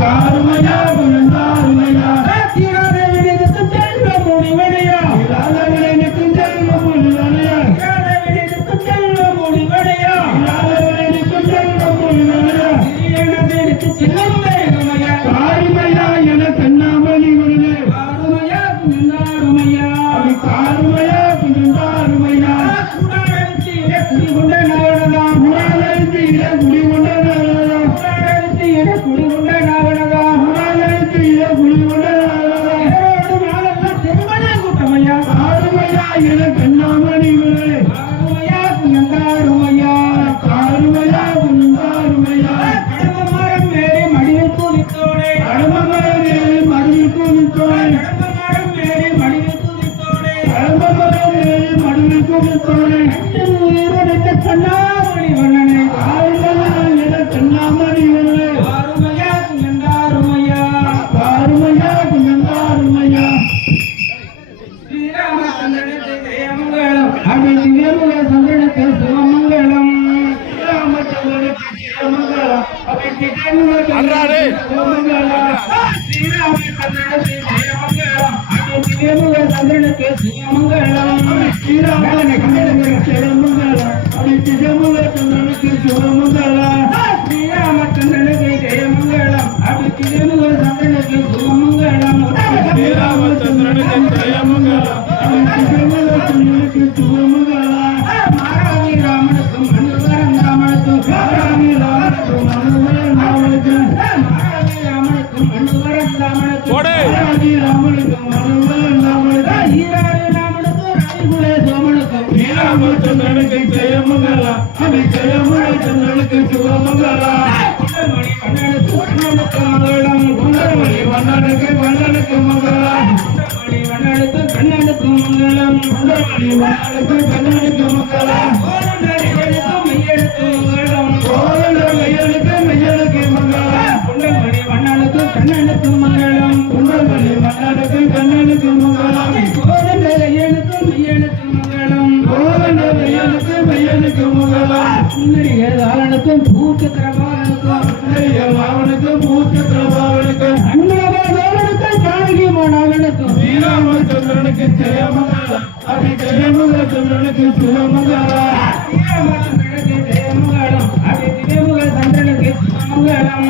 காருமையா புனந்தாருமையா தீராத விடத்தும் செல்வ முடிவடையா இல்லாத விடத்தும் செல்வ முடிவடையா இல்லாத விடத்தும் செல்வ முடிவடையா இல்லாத விடத்தும் செல்வ முடிவடையா எனது செல்வம் வேணுமையா காருமையா என கண்ணாமணி வருது காருமையா புனந்தாருமையா காருமையா புனந்தாருமையா குடாரத்திலே குடிகொண்ட நாவனதா குடாரத்திலே குடிகொண்ட நாவனதா குடாரத்திலே குடிகொண்ட நாவனதா குடாரத்திலே குடிகொண்ட நாவனதா ஏரோடு நாளெல்லாம் திருமண கூட்டமையா காருமையா என கண்ணாமணி வருது காருமையா புனந்தாருமையா காருமையா புனந்தாருமையா கடம்ப மரம் மேலே மடியில் கூவித்தோடே கடம்ப மரம் மேலே மடியில் கூவித்தோடே கடம்ப மரம் மேலே மடியில் கூவித்தோடே கடம்ப மரம் மேலே மடியில் கூவித்தோடே உயிரிழந்த கண்ணாமணி வண்ணனை காருமையா என கண்ணாமணி வருது காருமையா புனந்தாருமையா காருமையா புனந்தாருமையா ஸ்ரீராமச்சந்திரனுக்கு ஜெயமங்கலம் அடி திவ்யமுக சந்திரனுக்கு சிவமங்கலம் ஸ்ரீராமச்சந்திரனுக்கு ஜெயமங்கலம் அடி திவ்யமுக ஸ்ரீராமச்சந்திரனுக்கு ஜெயமங்கலம் அடி திவ்யமுக சந்திரனுக்கு சிவமங்கலம் ஸ்ரீராமச்சந்திரனுக்கு ஜெயமங்கலம் அடி திவ்யமுக சந்திரனுக்கு சிவமங்கலம் ஸ்ரீராமச்சந்திரனுக்கு ஜெயமங்கலம் அடி திவ்யமுக சந்திரனுக்கு சிவமங்கலம் ஸ்ரீராமச்சந்திரனுக்கு ஜெயமங்கலம் மாராவி ராமனுக்கும் மனுவரம் ராமனுக்கும் மாராவி ராமனுக்கும் மனுவரம் ராமனுக்கும் மாராவி ராமனுக்கும் மனுவரம் ராமனுக்கும் மாராவி ராமனுக்கும் மனுவரம் ராமனுக்கும் ஈராரி ராமனுக்கும் ராணிகுலே சோமனுக்கும் ஸ்ரீராமச்சந்திரனுக்கு ஜெயமங்கலம் அடி ஜெயமங்கலச்சந்திரனுக்கு சிவமங்கலம் குண்டமணி வண்ணனுக்கு வண்ணனுக்கு மங்களம் குண்டமணி வண்ணனுக்கு வண்ணனுக்கு மங்களம் குண்டமணி வண்ணனுக்கு கண்ணனுக்கு மங்களம் குண்டமணி வண்ணனுக்கு கண்ணனுக்கு மங்களம் கோலண்டரையனுக்கு மையனுக்கு மங்களம் கோலண்டரையனுக்கு மையனுக்கு மங்களம் குண்டமணி வண்ணனுக்கு கண்ணனுக்கு மங்களம் குண்டமணி வண்ணனுக்கு கண்ணனுக்கு மங்களம் கோலண்டரையனுக்கு மையனுக்கு மங்களம் கோலண்டரையனுக்கு மையனுக்கு மங்களம் சுந்தரிய தாளனுக்கும் பூச்சக்கரபாலனுக்கும் சுந்தரிய பாவனுக்கும் பூச்சக்கரபாலனுக்கும் அண்ணாபாலனுக்கும் ஜானகி மாணவனுக்கும் ஸ்ரீராமச்சந்திரனுக்கு ஜெயமங்கலம் அடி ஜெயமங்கலச்சந்திரனுக்கு சிவமங்கலம் ஸ்ரீராமச்சந்திரனுக்கு ஜெயமங்கலம் அடி திவ்யமுக சந்திரனுக்கு சிவமங்கலம்